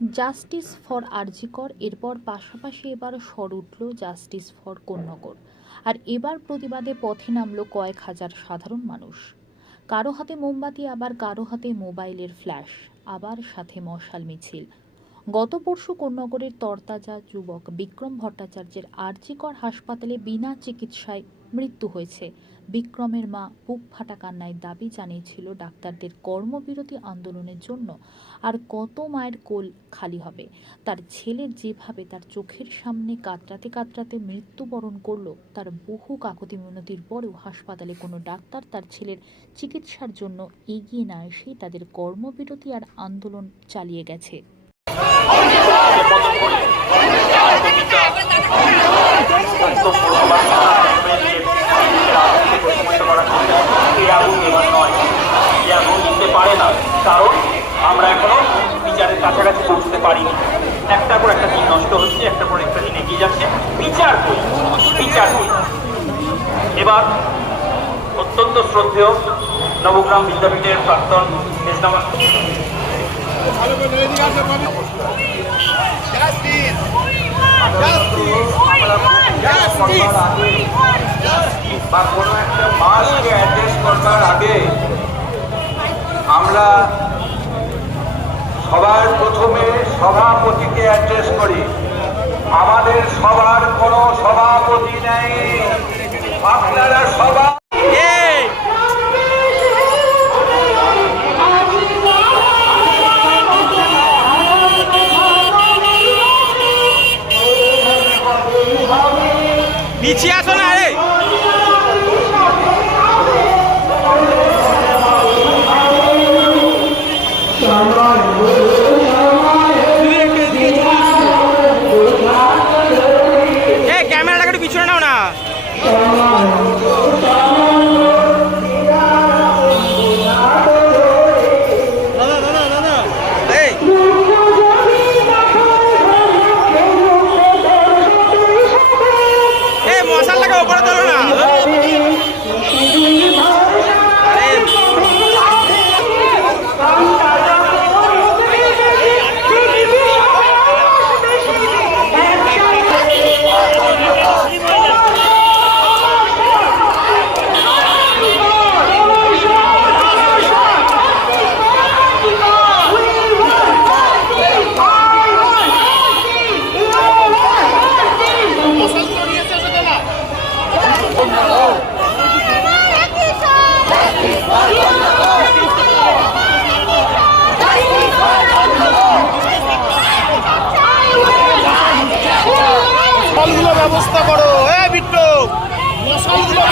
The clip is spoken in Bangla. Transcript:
জাস্টিস ফর আরজি কর, এরপর পাশাপাশি এবার স্বর উঠল জাস্টিস ফর কোন্নগর। আর এবার প্রতিবাদে পথে নামলো কয়েক হাজার সাধারণ মানুষ। কারো হাতে মোমবাতি, আবার কারো হাতে মোবাইলের ফ্ল্যাশ, আবার সাথে মশাল মিছিল। গত পরশু কোন্নগরের তরতাজা যুবক বিক্রম ভট্টাচার্যের আরজি কর হাসপাতালে বিনা চিকিৎসায় মৃত্যু হয়েছে। বিক্রমের মা বুক ফাটা কান্নায় দাবি জানিয়েছিল ডাক্তারদের কর্মবিরতি আন্দোলনের জন্য আর কত মায়ের কোল খালি হবে। তার ছেলে যেভাবে তার চোখের সামনে কাতরাতে কাতরাতে মৃত্যুবরণ করলো, তার বহু কাকুতি মিনতির পরেও হাসপাতালে কোনো ডাক্তার তার ছেলের চিকিৎসার জন্য এগিয়ে না এসেই তাদের কর্মবিরতি আর আন্দোলন চালিয়ে গেছে। কারণ আমরা এখনো বিচারের কাছাকাছি পৌঁছতে পারিনি। একটার পর একটা দিন নষ্ট হচ্ছে, একটার পর একটা দিন এগিয়ে যাচ্ছে। বিচার কই, বিচার কই। এবার অত্যন্ত শ্রদ্ধেয় নবগ্রাম বিদ্যাপীঠের প্রাক্তন বা কোনো একটা মাসকে অ্যাড্রেস করবার আগে আমরা সবার প্রথমে সভাপতিকে অ্যাড্রেস করি। আমাদের সবার কোনো সভাপতি নেই, আপনারা সভা পিছিয়ে আসো না রে। ক্যামেরাটা একটু পিছনে নাও না। মশালটাকে ওপরে তোলো না। ব্যবস্থা করো, বিট্টু মশালগুলো